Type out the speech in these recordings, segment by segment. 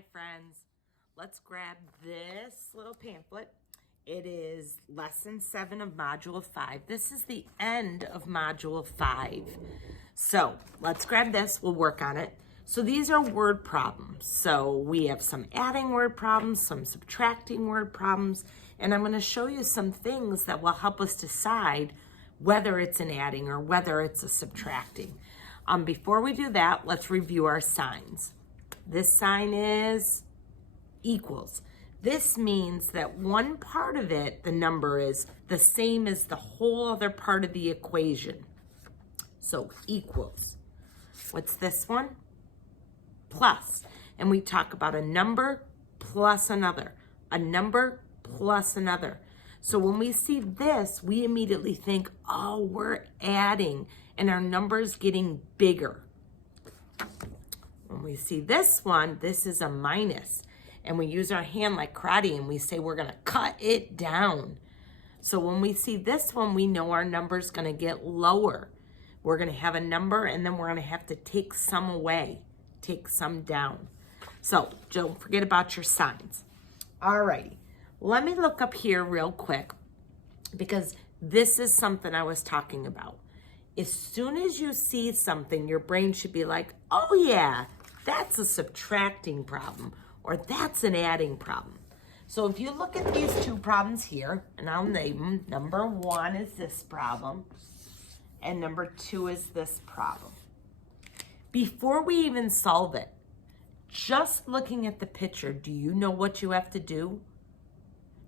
Hi friends, let's grab this little pamphlet. It is lesson 7 of module 5. This is the end of module 5. So let's grab this, we'll work on it. So these are word problems. So we have some adding word problems, some subtracting word problems, and I'm going to show you some things that will help us decide whether it's an adding or whether it's a subtracting. Before we do that, let's review our signs. This sign is equals. This means that one part of it, the number is the same as the whole other part of the equation. So equals. What's this one? Plus. And we talk about a number plus another. A number plus another. So when we see this, we immediately think, oh, we're adding and our number's getting bigger. When we see this one, this is a minus. And we use our hand like karate and we say we're going to cut it down. So when we see this one, we know our number's going to get lower. We're going to have a number and then we're going to have to take some away, take some down. So don't forget about your signs. Alrighty, let me look up here real quick because this is something I was talking about. As soon as you see something, your brain should be like, oh yeah, that's a subtracting problem, or that's an adding problem. So if you look at these two problems here, and I'll name them, number 1 is this problem, and number 2 is this problem. Before we even solve it, just looking at the picture, do you know what you have to do?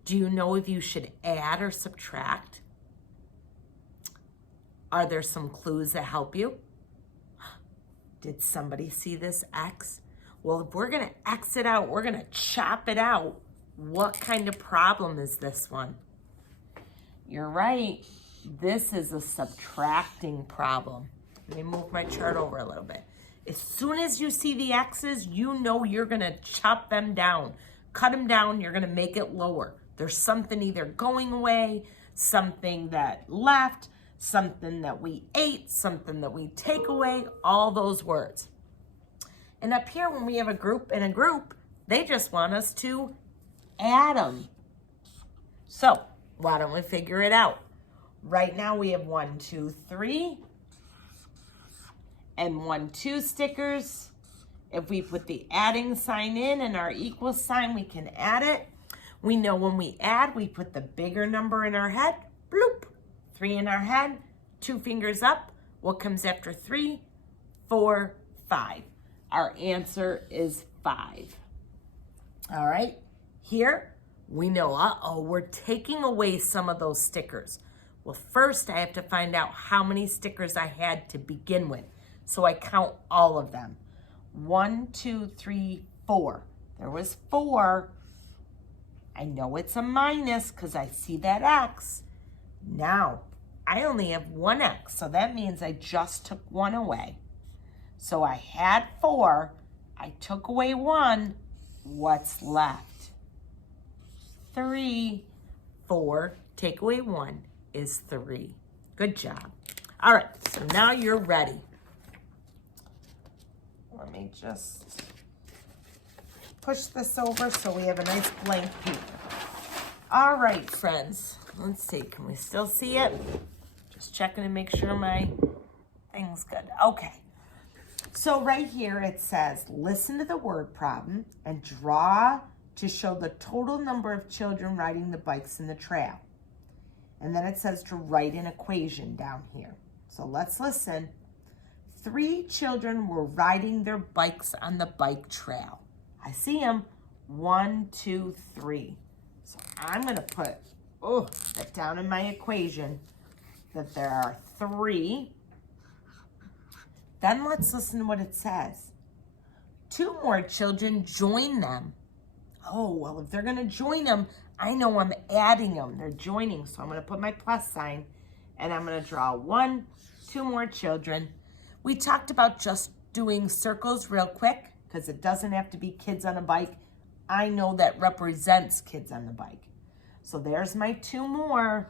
Do you know if you should add or subtract? Are there some clues that help you? Did somebody see this X? Well, if we're going to X it out, we're going to chop it out. What kind of problem is this one? You're right. This is a subtracting problem. Let me move my chart over a little bit. As soon as you see the X's, you know you're going to chop them down. Cut them down, you're going to make it lower. There's something either going away, something that left, something that we ate, something that we take away, all those words. And up here, when we have a group in a group, they just want us to add them. So why don't we figure it out? Right now we have 1, 2, 3, and 1, 2 stickers. If we put the adding sign in and our equal sign, we can add it. We know when we add, we put the bigger number in our head, bloop. 3 in our head, 2 fingers up. What comes after 3? 4, 5. Our answer is 5. All right, here we know, we're taking away some of those stickers. Well, first I have to find out how many stickers I had to begin with. So I count all of them. 1, 2, 3, 4. There was 4. I know it's a minus because I see that X. Now, I only have 1 X, so that means I just took 1 away. So I had 4, I took away 1, what's left? 3, 4, take away 1 is 3. Good job. All right, so now you're ready. Let me just push this over so we have a nice blank paper. All right, friends. Let's see, can we still see it? Just checking to make sure my thing's good. Okay. So right here it says, listen to the word problem and draw to show the total number of children riding the bikes in the trail. And then it says to write an equation down here. So let's listen. 3 children were riding their bikes on the bike trail. I see them. 1, 2, 3. So I'm going to put that down in my equation that there are 3. Then let's listen to what it says. 2 more children join them. Oh, well, if they're going to join them, I know I'm adding them. They're joining. So I'm going to put my plus sign and I'm going to draw 1, 2 more children. We talked about just doing circles real quick because it doesn't have to be kids on a bike. I know that represents kids on the bike. So there's my 2 more.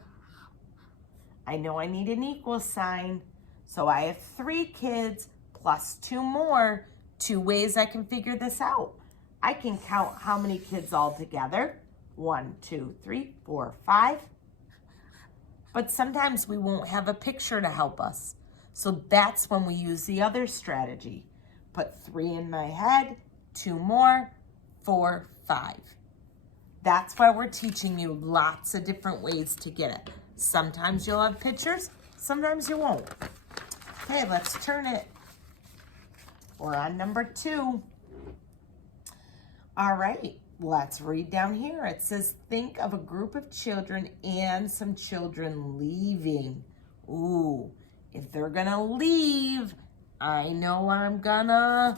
I know I need an equal sign. So I have 3 kids plus 2 more. 2 ways I can figure this out. I can count how many kids all together. 1, 2, 3, 4, 5. But sometimes we won't have a picture to help us. So that's when we use the other strategy. Put 3 in my head, 2 more, 4, 5. That's why we're teaching you lots of different ways to get it. Sometimes you'll have pictures, sometimes you won't. Okay, let's turn it. We're on number 2. All right, let's read down here. It says, think of a group of children and some children leaving. Ooh, if they're gonna leave, I know I'm gonna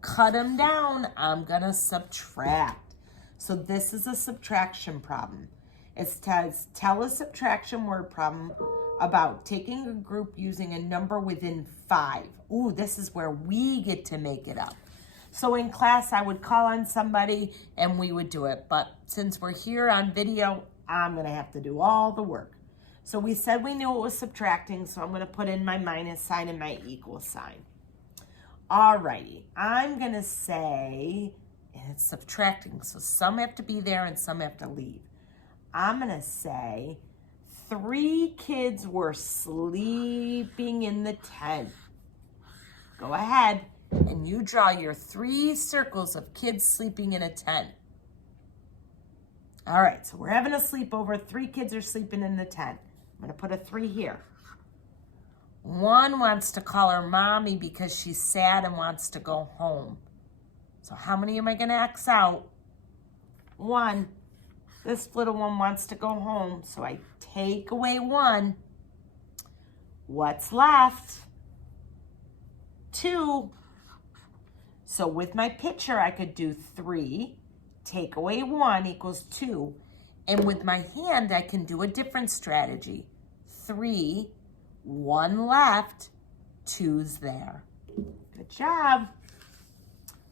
cut them down. I'm gonna subtract. So this is a subtraction problem. It says, tell a subtraction word problem about taking a group using a number within 5. Ooh, this is where we get to make it up. So in class, I would call on somebody and we would do it. But since we're here on video, I'm gonna have to do all the work. So we said we knew it was subtracting, so I'm gonna put in my minus sign and my equal sign. Alrighty, I'm gonna say, and it's subtracting, so some have to be there and some have to leave. I'm gonna say 3 kids were sleeping in the tent. Go ahead and you draw your 3 circles of kids sleeping in a tent. All right, so we're having a sleepover. 3 kids are sleeping in the tent. I'm gonna put a 3 here. 1 wants to call her mommy because she's sad and wants to go home. So how many am I gonna X out? 1. This little one wants to go home, so I take away 1. What's left? 2. So with my picture, I could do 3, take away 1 equals 2. And with my hand, I can do a different strategy. 3, 1 left, 2's there. Good job.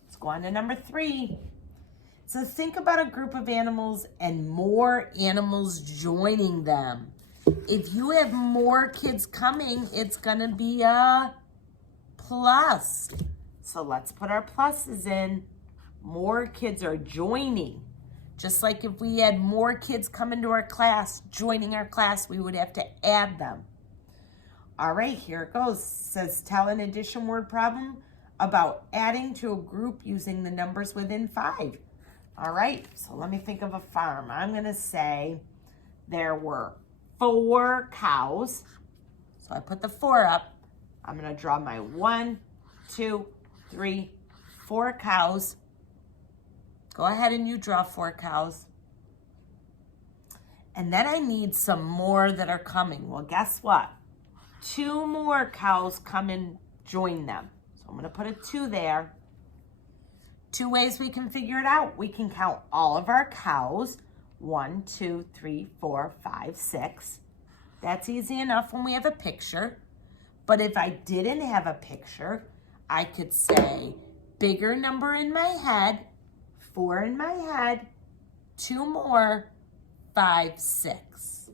Let's go on to number 3. So think about a group of animals and more animals joining them. If you have more kids coming, it's gonna be a plus. So let's put our pluses in. More kids are joining. Just like if we had more kids come into our class, joining our class, we would have to add them. All right, here it goes. It says, tell an addition word problem about adding to a group using the numbers within 5. All right, so let me think of a farm. I'm gonna say there were 4 cows. So I put the 4 up. I'm gonna draw my 1, 2, 3, 4 cows. Go ahead and you draw 4 cows. And then I need some more that are coming. Well, guess what? 2 more cows come and join them. So I'm gonna put a 2 there. 2 ways we can figure it out. We can count all of our cows. 1, 2, 3, 4, 5, 6. That's easy enough when we have a picture. But if I didn't have a picture, I could say bigger number in my head, 4 in my head, 2 more, 5, 6.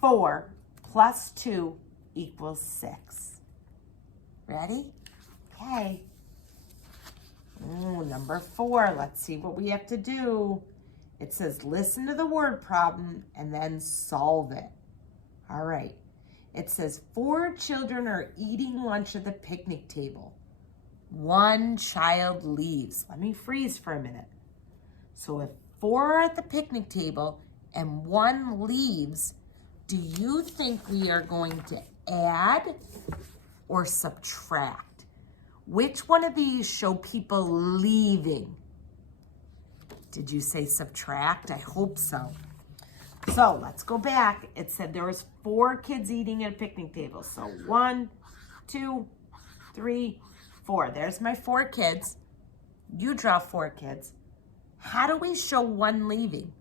4 plus 2 equals 6. Ready? Okay. Ooh, number 4. Let's see what we have to do. It says listen to the word problem and then solve it. All right. It says 4 children are eating lunch at the picnic table. 1 child leaves. Let me freeze for a minute. So if 4 are at the picnic table and 1 leaves, do you think we are going to add or subtract? Which one of these show people leaving? Did you say subtract? I hope so. So let's go back. It said there was 4 kids eating at a picnic table. So 1, 2, 3, 4. There's my 4 kids. You draw 4 kids. How do we show 1 leaving?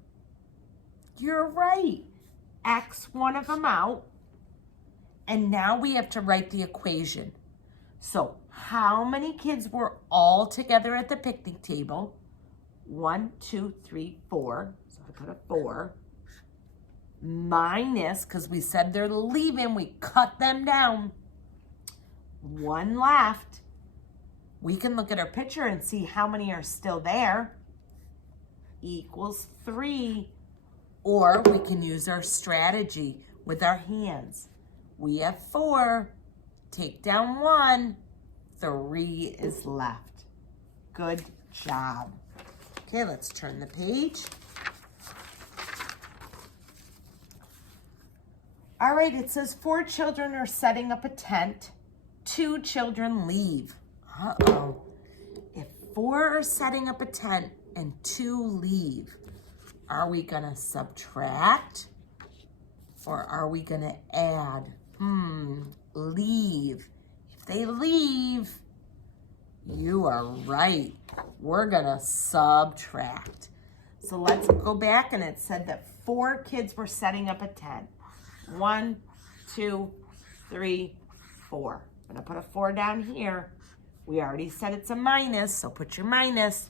You're right. X one of them out. And now we have to write the equation. So how many kids were all together at the picnic table? 1, 2, 3, 4. So I put a 4. Minus, because we said they're leaving, we cut them down. 1 left. We can look at our picture and see how many are still there. Equals 3. Or we can use our strategy with our hands. We have 4. Take down 1. 3 is left. Good job. Okay, let's turn the page. All right, it says 4 children are setting up a tent. 2 children leave. Uh-oh. If 4 are setting up a tent and 2 leave, are we going to subtract or are we going to add? Leave. If they leave, you are right. We're going to subtract. So let's go back, and it said that 4 kids were setting up a tent. 1, 2, 3, 4. I'm going to put a 4 down here. We already said it's a minus, so put your minus.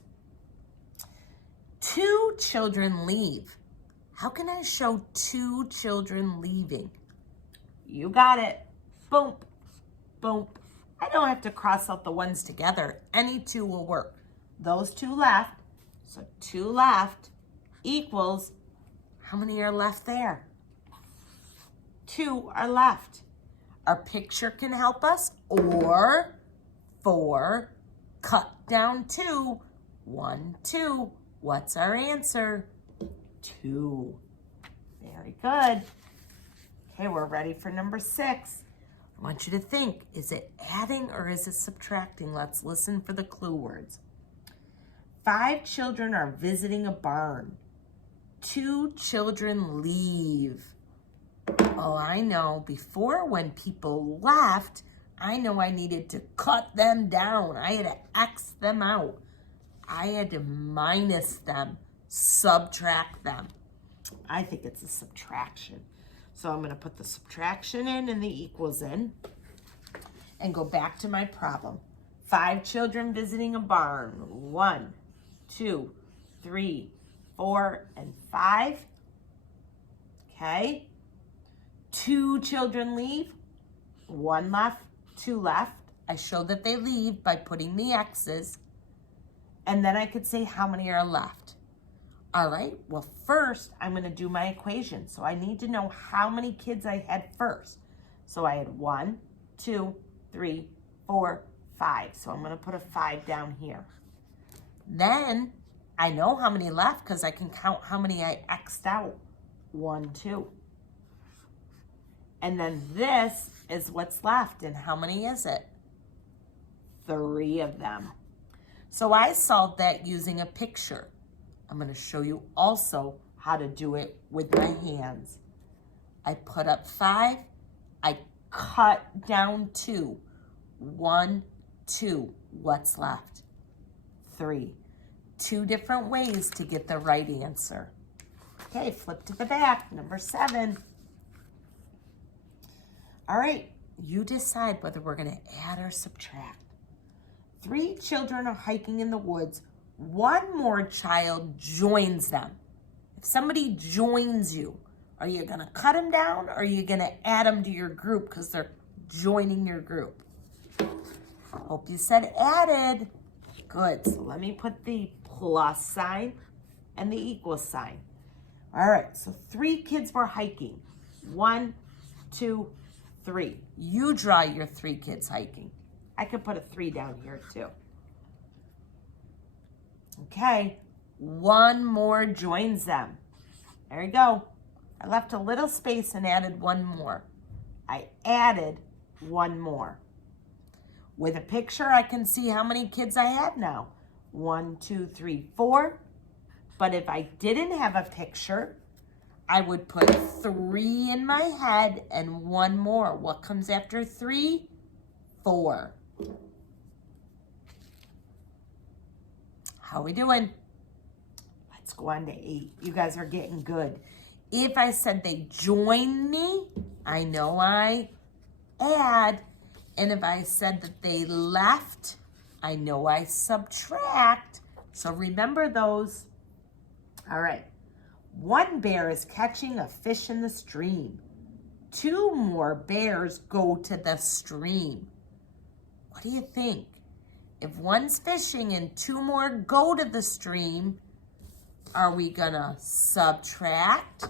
2 children leave. How can I show 2 children leaving? You got it. Boom, boom. I don't have to cross out the ones together. Any 2 will work. Those 2 left, so 2 left equals, how many are left there? 2 are left. Our picture can help us, or 4, cut down 2, 1, 2. What's our answer? 2. Very good. Okay, we're ready for number 6. I want you to think, is it adding or is it subtracting? Let's listen for the clue words. 5 children are visiting a barn. 2 children leave. Oh, I know. Before, when people left, I know I needed to cut them down. I had to X them out. I had to minus them, subtract them. I think it's a subtraction. So I'm going to put the subtraction in and the equals in and go back to my problem. 5 children visiting a barn. 1, 2, 3, 4, and 5. Okay. 2 children leave. 1 left, 2 left. I show that they leave by putting the X's. And then I could say how many are left. All right, well, first I'm going to do my equation. So I need to know how many kids I had first. So I had 1, 2, 3, 4, 5. So I'm going to put a 5 down here. Then I know how many left because I can count how many I X'd out. 1, 2. And then this is what's left. And how many is it? 3 of them. So I solved that using a picture. I'm going to show you also how to do it with my hands. I put up 5. I cut down 2. 1, 2. What's left? 3. 2 different ways to get the right answer. Okay, flip to the back. Number 7. All right, you decide whether we're going to add or subtract. 3 children are hiking in the woods. 1 more child joins them. If somebody joins you, are you going to cut them down or are you going to add them to your group because they're joining your group? Hope you said added. Good. So let me put the plus sign and the equal sign. All right. So 3 kids were hiking. 1, 2, 3. You draw your 3 kids hiking. I could put a 3 down here too. Okay, 1 more joins them. There you go. I left a little space and added 1 more. I added 1 more. With a picture, I can see how many kids I had now. 1, 2, 3, 4. But if I didn't have a picture, I would put 3 in my head and 1 more. What comes after 3? 4. How are we doing? Let's go on to 8. You guys are getting good. If I said they join me, I know I add. And if I said that they left, I know I subtract. So remember those. All right. 1 bear is catching a fish in the stream. 2 more bears go to the stream. What do you think? If one's fishing and two more go to the stream, are we gonna subtract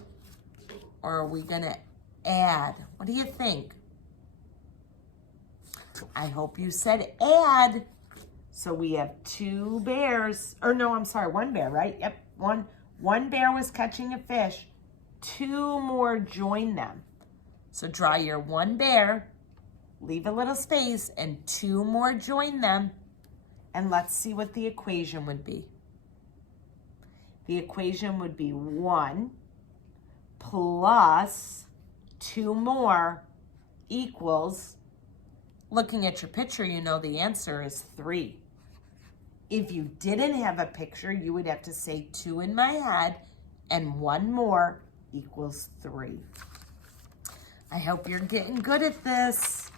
or are we gonna add? What do you think? I hope you said add. So we have two bears, or no, I'm sorry, one bear, right? Yep, one bear was catching a fish. Two more join them. So draw your one bear, leave a little space, and two more join them. And let's see what the equation would be. The equation would be 1 plus 2 more equals, looking at your picture, you know the answer is 3. If you didn't have a picture, you would have to say 2 in my head, and 1 more equals 3. I hope you're getting good at this.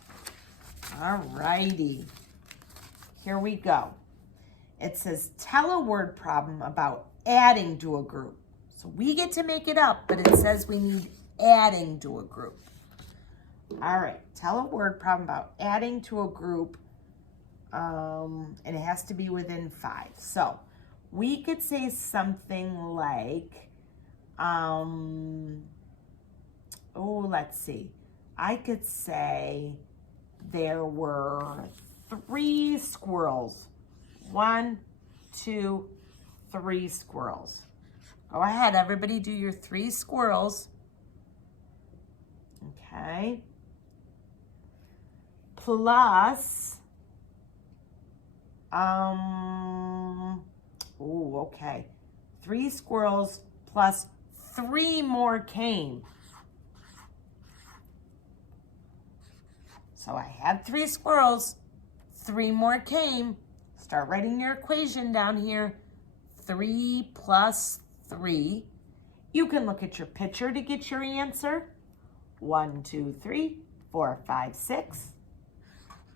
All righty. Here we go. It says, tell a word problem about adding to a group. So we get to make it up, but it says we need adding to a group. All right, tell a word problem about adding to a group, and it has to be within 5. So we could say something like, let's see. I could say there were 3 squirrels. 1, 2, 3 squirrels. Go ahead, everybody do your 3 squirrels. Okay. Plus, okay. 3 squirrels plus 3 more came. So I had 3 squirrels, 3 more came. Start writing your equation down here. 3 plus 3. You can look at your picture to get your answer. 1, 2, 3, 4, 5, 6.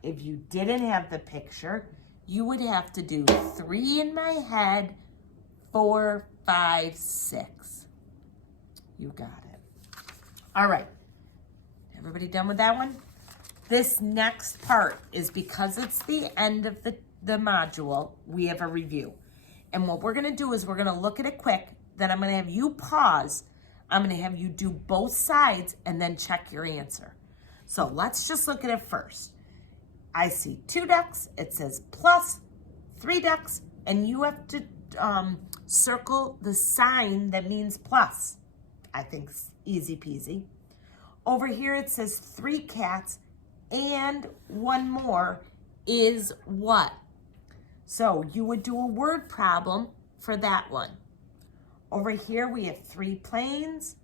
If you didn't have the picture, you would have to do 3 in my head, 4, 5, 6. You got it. All right. Everybody done with that one? This next part is because it's the end of the module, we have a review. And what we're gonna do is we're gonna look at it quick, then I'm gonna have you pause, I'm gonna have you do both sides and then check your answer. So let's just look at it first. I see 2 ducks, it says plus 3 ducks, and you have to circle the sign that means plus. I think it's easy peasy. Over here it says 3 cats and 1 more is what? So you would do a word problem for that one. Over here we have 3 planes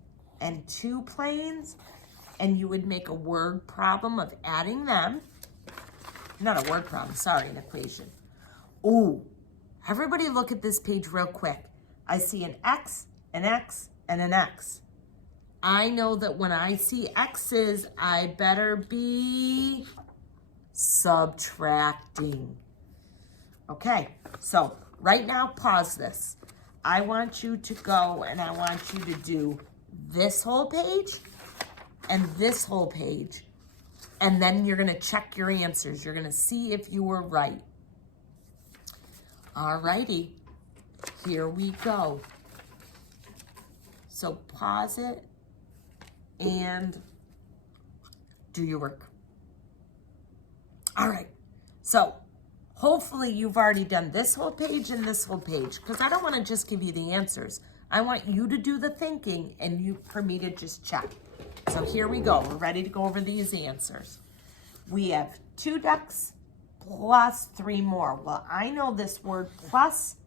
and 2 planes, and you would make a word problem of adding them. Not a word problem, sorry, an equation. Ooh, everybody look at this page real quick. I see an X, an X, and an X. I know that when I see X's, I better be subtracting. Okay, so right now, pause this. I want you to go and I want you to do this whole page and this whole page. And then you're gonna check your answers. You're gonna see if you were right. All righty, here we go. So pause it and do your work. All right, so hopefully you've already done this whole page and this whole page, because I don't want to just give you the answers. I want you to do the thinking and for me to just check. So here we go. We're ready to go over these answers. We have 2 ducks plus 3 more. Well, I know this word plus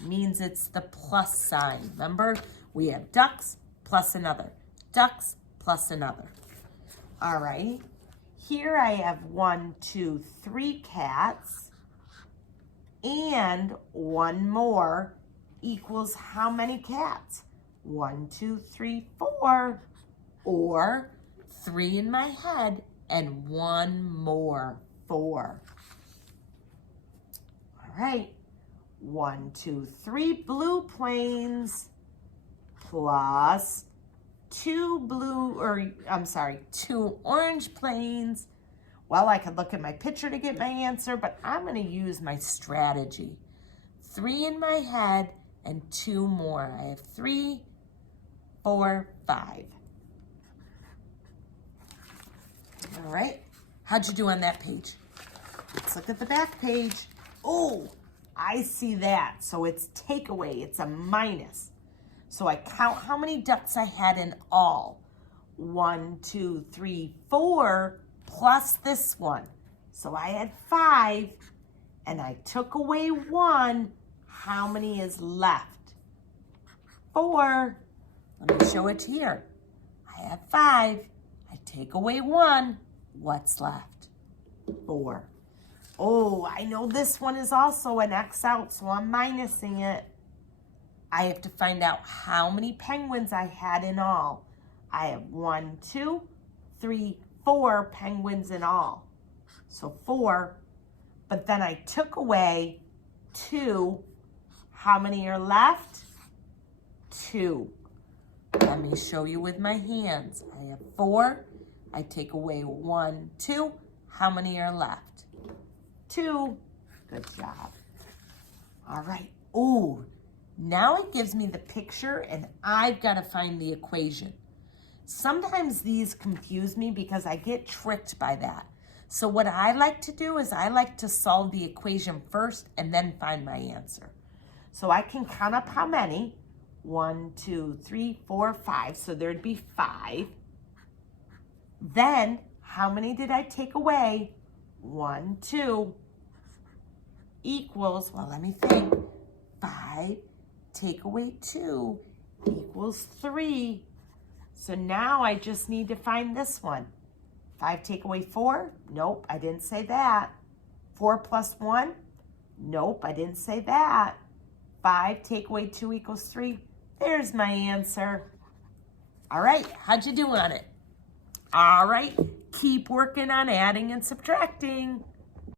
means it's the plus sign. Remember, we have ducks plus another, ducks plus another. All right. Here I have 1, 2, 3 cats and 1 more equals how many cats? 1, 2, 3, 4, or 3 in my head and 1 more, 4. All right, 1, 2, 3 blue planes plus 2 orange planes. Well, I could look at my picture to get my answer, but I'm going to use my strategy. 3 in my head and 2 more. I have 3, 4, 5. All right. How'd you do on that page? Let's look at the back page. Oh, I see that. So it's takeaway. It's a minus. So I count how many ducks I had in all. 1, 2, 3, 4, plus this one. So I had 5, and I took away 1. How many is left? 4. Let me show it here. I have 5. I take away 1. What's left? 4. Oh, I know this one is also an X out, so I'm minusing it. I have to find out how many penguins I had in all. I have 1, 2, 3, 4 penguins in all. So 4, but then I took away 2. How many are left? 2. Let me show you with my hands. I have 4. I take away 1, 2. How many are left? 2. Good job. All right. Ooh, now it gives me the picture and I've got to find the equation. Sometimes these confuse me because I get tricked by that. So what I like to do is I like to solve the equation first and then find my answer. So I can count up how many. 1, 2, 3, 4, 5. So there'd be 5. Then how many did I take away? 1, 2 equals, well, let me think. 5 take away 2 equals 3. So now I just need to find this one. 5 take away 4? Nope, I didn't say that. 4 plus 1? Nope, I didn't say that. 5 take away 2 equals 3. There's my answer. All right, how'd you do on it? All right, keep working on adding and subtracting.